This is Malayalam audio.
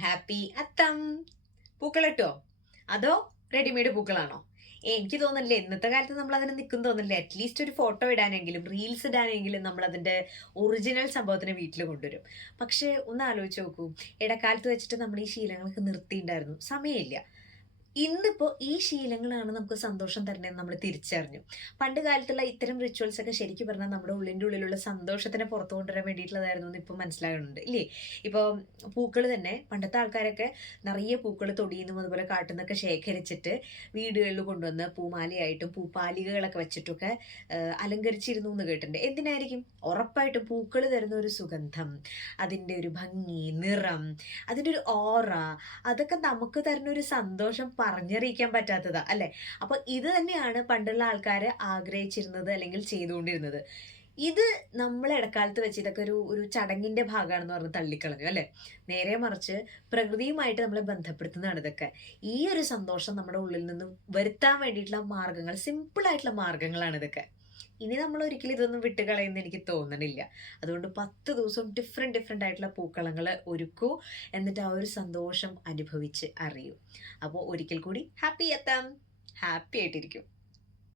ഹാപ്പി അത്തം. പൂക്കളിട്ടോ അതോ റെഡിമെയ്ഡ് പൂക്കളാണോ? എനിക്ക് തോന്നുന്നില്ലേ ഇന്നത്തെ കാലത്ത് നമ്മൾ അതിന് നിൽക്കും തോന്നുന്നില്ലേ. അറ്റ്ലീസ്റ്റ് ഒരു ഫോട്ടോ ഇടാനെങ്കിലും റീൽസ് ഇടാനെങ്കിലും നമ്മൾ അതിന്റെ ഒറിജിനൽ സംഭവത്തിന് വീട്ടിൽ കൊണ്ടുവരും. പക്ഷെ ഒന്ന് ആലോചിച്ച് നോക്കൂ, ഇടക്കാലത്ത് വെച്ചിട്ട് നമ്മൾ ഈ ശീലങ്ങളൊക്കെ നിർത്തിയിട്ടുണ്ടായിരുന്നു, സമയമില്ല. ഇന്നിപ്പോ ഈ ശീലങ്ങളാണ് നമുക്ക് സന്തോഷം തരണേന്ന് നമ്മൾ തിരിച്ചറിഞ്ഞു. പണ്ട് കാലത്തുള്ള ഇത്തരം റിച്വൽസ് ഒക്കെ ശരിക്കും പറഞ്ഞാൽ നമ്മുടെ ഉള്ളിന്റെ ഉള്ളിലുള്ള സന്തോഷത്തിനെ പുറത്തു കൊണ്ടുവരാൻ വേണ്ടിയിട്ടുള്ളതായിരുന്നു എന്ന് ഇപ്പൊ മനസ്സിലാകുന്നുണ്ട് ഇല്ലേ. ഇപ്പൊ പൂക്കൾ തന്നെ പണ്ടത്തെ ആൾക്കാരൊക്കെ നിറയെ പൂക്കൾ തൊടിയുന്നും അതുപോലെ കാട്ടുന്നൊക്കെ ശേഖരിച്ചിട്ട് വീടുകളിൽ കൊണ്ടുവന്ന് പൂമാലയായിട്ടും പൂപ്പാലികകളൊക്കെ വെച്ചിട്ടൊക്കെ അലങ്കരിച്ചിരുന്നു എന്ന് കേട്ടിട്ടുണ്ട്. എന്തിനായിരിക്കും? ഉറപ്പായിട്ടും പൂക്കൾ തരുന്ന ഒരു സുഗന്ധം, അതിന്റെ ഒരു ഭംഗി, നിറം, അതിന്റെ ഒരു ഓറ, അതൊക്കെ നമുക്ക് തരുന്ന ഒരു സന്തോഷം പറഞ്ഞറിയിക്കാൻ പറ്റാത്തതാ അല്ലെ. അപ്പൊ ഇത് തന്നെയാണ് പണ്ടുള്ള ആൾക്കാര് ആഗ്രഹിച്ചിരുന്നത് അല്ലെങ്കിൽ ചെയ്തുകൊണ്ടിരുന്നത്. ഇത് നമ്മൾ ഇടക്കാലത്ത് വെച്ച് ഇതൊക്കെ ഒരു ഒരു ചടങ്ങിന്റെ ഭാഗമാണെന്ന് പറഞ്ഞ് തള്ളിക്കളഞ്ഞു അല്ലെ. നേരെ മറിച്ച് പ്രകൃതിയുമായിട്ട് നമ്മളെ ബന്ധപ്പെടുത്തുന്നതാണ് ഇതൊക്കെ. ഈ ഒരു സന്തോഷം നമ്മുടെ ഉള്ളിൽ നിന്നും വരുത്താൻ വേണ്ടിയിട്ടുള്ള മാർഗങ്ങൾ, സിമ്പിൾ ആയിട്ടുള്ള മാർഗങ്ങളാണ് ഇതൊക്കെ. ഇനി നമ്മൾ ഒരിക്കലും ഇതൊന്നും വിട്ടുകളയുന്ന എനിക്ക് തോന്നണില്ല. അതുകൊണ്ട് 10 ദിവസം ഡിഫറെന്റ് ആയിട്ടുള്ള പൂക്കളങ്ങൾ ഒരുക്കൂ, എന്നിട്ട് ആ ഒരു സന്തോഷം അനുഭവിച്ച് അറിയൂ. അപ്പോൾ ഒരിക്കൽ കൂടി ഹാപ്പി എത്താം, ഹാപ്പി ആയിട്ടിരിക്കും.